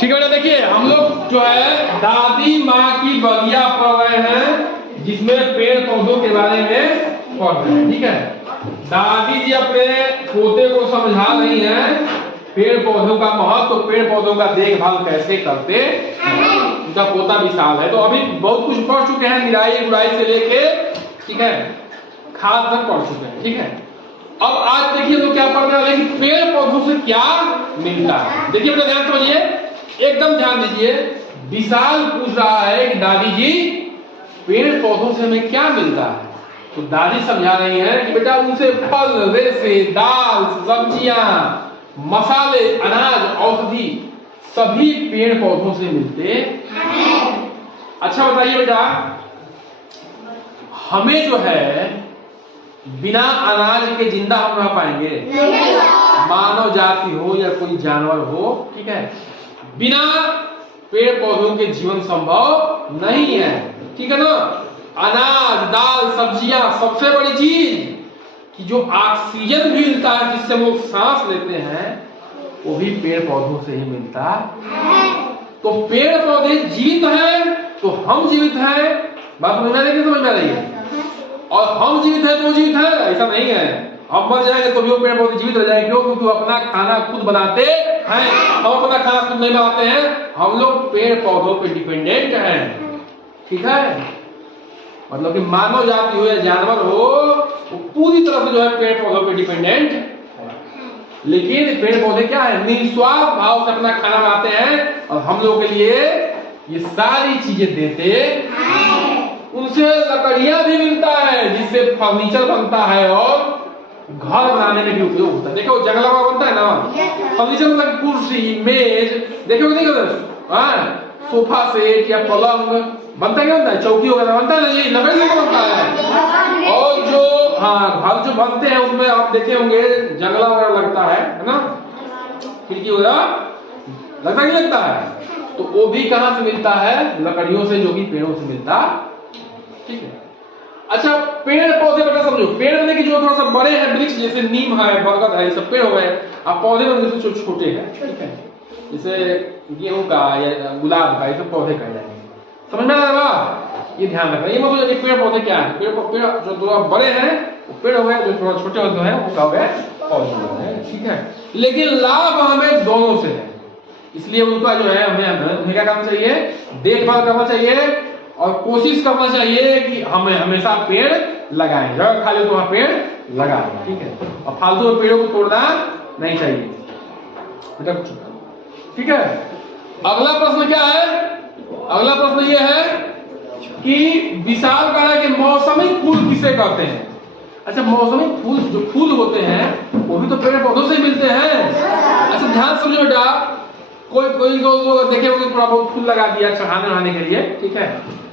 ठीक है बेटा, देखिए हम लोग जो है दादी माँ की बगिया पढ़ रहे हैं, जिसमें पेड़ पौधों के बारे में पढ़ रहे हैं। ठीक है, दादी जी अपने पोते को समझा रही हैं पेड़ पौधों का महत्व, पेड़ पौधों का देखभाल कैसे करते हैं। उनका पोता विशाल है, तो अभी बहुत कुछ पढ़ चुके हैं, निराई गुड़ाई से लेके, ठीक है, खाद तक पढ़ चुके हैं। ठीक है, अब आज देखिए तो क्या पढ़ रहे हैं कि पेड़ पौधों से क्या मिलता है। देखिए बेटा ध्यान समझिए, एकदम ध्यान दीजिए। विशाल पूछ रहा है कि दादी जी पेड़ पौधों से हमें क्या मिलता है। तो दादी समझा रही हैं कि बेटा उनसे फल, रेशे, दाल, सब्जियां, मसाले, अनाज, औषधि सभी पेड़ पौधों से मिलते हैं। अच्छा बताइए बेटा, हमें जो है बिना अनाज के जिंदा हम रह पाएंगे? मानव जाति हो या कोई जानवर हो, ठीक है, बिना पेड़ पौधों के जीवन संभव नहीं है। ठीक है ना। अनाज, दाल, सब्जियां, सबसे बड़ी चीज कि जो ऑक्सीजन भी मिलता है, जिससे हम लोग सांस लेते हैं, वो भी पेड़ पौधों से ही मिलता है। तो पेड़ पौधे जीवित हैं तो हम जीवित हैं। बात समझ में आ रही है? और हम जीवित है तो वो जीवित है, ऐसा नहीं है। हम मर जाएंगे तो भी वो पेड़ पौधे जीवित रह जाएंगे। क्यों? क्योंकि वो अपना खाना खुद बनाते हैं, हम अपना खाना खुद नहीं बनाते हैं। हम लोग पेड़ पौधों पे डिपेंडेंट हैं। ठीक है, मतलब कि मानव जाति हो या जानवर हो, वो पूरी तरह से जो है पेड़ पौधों पे डिपेंडेंट है। लेकिन पेड़ पौधे क्या है, निस्वार्थ भाव से अपना खाना बनाते हैं और हम लोगों के लिए ये सारी चीजें देते हैं। उनसे लकड़ियां भी मिलता है, जिससे फर्नीचर बनता है और घर बनाने में भी उपयोग होता है। देखो जंगला का बनता है ना, फर्नीचर मतलब कुर्सी, मेज, देखो नहीं सोफा सेट या पलंग बनता है, क्या बनता है, चौकी वगैरह बनता है ना, ये लकड़ी से बनता है। और जो घर जो बनते हैं उसमें आप देखे होंगे जंगला वगैरह लगता है ना, खिड़की वगैरह लगता नहीं लगता है, तो वो भी कहां से मिलता है, लकड़ियों से, जो भी पेड़ों से मिलता। ठीक है। अच्छा, पेड़ पौधे बेटा समझो, पेड़ बने की जो थोड़ा सा बड़े हैं, वृक्ष जैसे नीम है, बरगद है, ये सब पेड़ हो गए। अब पौधे बने जैसे छोटे हैं, ठीक है, जैसे गेहूं का या गुलाब का, ये सब पौधे कहे जाएंगे। समझ में आ रहा है? ये ध्यान रखना। ये मत सोचो कि पेड़ पौधे क्या है। पेड़ जो थोड़ा बड़े हैं वो पेड़ हो गए, जो थोड़ा छोटे होते हैं वो क्या हो गए, पौधे हैं। ठीक है, लेकिन लाभ हमें दोनों से है, इसलिए उनका जो है हमें क्या करना चाहिए, देखभाल करना चाहिए और कोशिश करना चाहिए कि हमें हमेशा पेड़ लगाएं। जगह खाली तो वहां पेड़ लगाएं। ठीक है, और फालतू में पेड़ों को तोड़ना नहीं चाहिए। ठीक है, अगला प्रश्न क्या है, अगला प्रश्न यह है कि विशाल कहा कि मौसमी फूल किसे कहते हैं। अच्छा, मौसमी फूल जो फूल होते हैं वो भी तो पेड़ पौधों से मिलते हैं। अच्छा ध्यान समझो बेटा, कोई लोग देखे होंगे थोड़ा बहुत फूल लगा दिया चढ़ाने वहाने के लिए, ठीक है,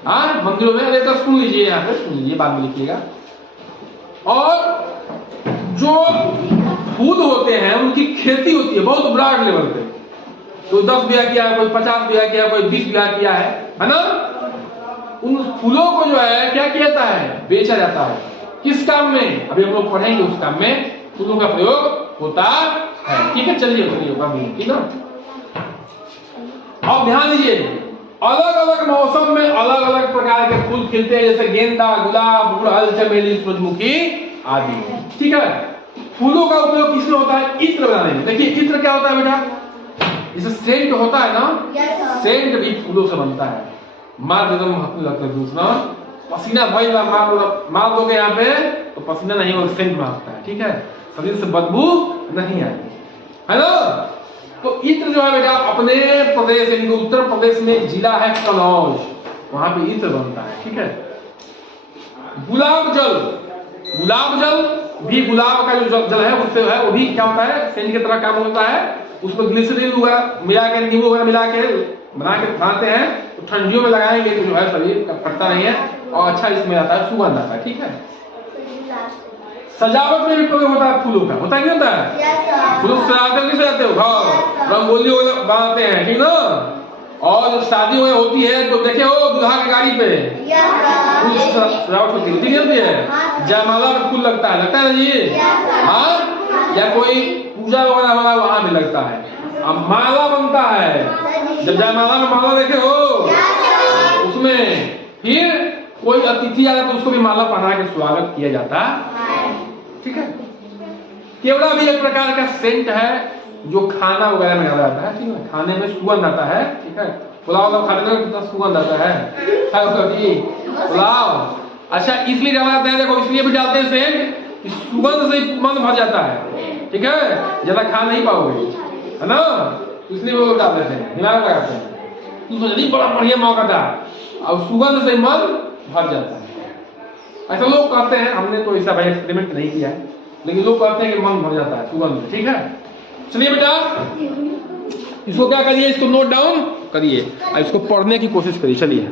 हाँ मंदिरों में। अरे तो सुन लीजिए, यहाँ पे सुन लीजिए, बाद में लिखिएगा। और जो फूल होते हैं उनकी खेती होती है बहुत ब्रॉड लेवल पे, कोई 10 बीघा किया है, कोई 50 बीघा किया है, कोई 20 बीघा किया है ना। उन फूलों को जो है क्या किया जाता है, बेचा जाता है। किस काम में, अभी हम लोग पढ़ेंगे उस काम में फूलों का प्रयोग होता है। ठीक है, चलिए ठीक है। अब ध्यान दीजिए, अलग अलग मौसम में अलग अलग प्रकार के फूल खिलते हैं, जैसे गेंदा, गुलाब, गुड़हल, चमेली, सूरजमुखी आदि। ठीक है, फूलों का उपयोग किसमें होता है, इत्र बनाने में। देखिए इत्र क्या होता है बेटा, जैसे सेंट होता है ना, सेंट भी फूलों से बनता है। मार दो लगता है दूसरा, पसीना भाई मार दोगे यहाँ पे तो पसीना नहीं होगा, सेंट मारता है। ठीक है, शरीर से बदबू नहीं आएगी, है ना। तो इत्र जो है बेटा अपने प्रदेश यानी उत्तर प्रदेश में जिला है कन्नौज, वहां पे इत्र बनता है। ठीक है, गुलाब जल, गुलाब जल भी गुलाब का जो जल है उससे है, वो भी क्या होता है, सेंट की तरह काम होता है। उसमें ग्लिसरीन मिला के, नींबू वगैरह मिला के बना के खाते हैं, तो ठंडियों में लगाएंगे तो जो है शरीर फटता नहीं है और अच्छा इसमें आता है, सुगंध आता है। ठीक है, सजावट में भी प्रयोग होता है फूलों का, होता है नहीं होता है, फूलों सजाते नहीं सजाते हो, हाँ रंगोली वगैरह बनाते हैं, ठीक ना। और जब शादी वगैरह होती है तो देखे हो दूल्हा की गाड़ी पे सजावट होती है, जयमाला में फूल लगता है ना जी, हाँ, या कोई पूजा वगैरह होगा वहां भी लगता है। अब माला बनता है, जब जयमाला में माला देखे हो, उसमें फिर कोई अतिथि आया तो उसको भी माला पहना के स्वागत किया जाता है। ठीक है। केवड़ा भी एक प्रकार का सेंट है जो खाना वगैरह में डाला जाता है। ठीक है, खाने में सुगंध आता है। ठीक है, पुलाव खाने में कितना सुगंध आता है पुलाव। अच्छा, इसलिए डाला जाता है, देखो इसलिए भी डालते हैं सेंट कि सुगंध से मन भर जाता है। ठीक है, ज्यादा खा नहीं पाओगे, है ना, इसलिए वो डाल देते हैं, दिमाग लगाते हैं। बड़ा बढ़िया मौका था, और सुगंध से मन भर जाता है। ऐसा लोग कहते हैं, हमने तो ऐसा भाई एक्सपेरिमेंट नहीं किया है, लेकिन लोग कहते हैं कि मन भर जाता है सुगंध। ठीक है, चलिए बेटा इसको क्या करिए, इसको नोट डाउन करिए और इसको पढ़ने की कोशिश करिए। चलिए।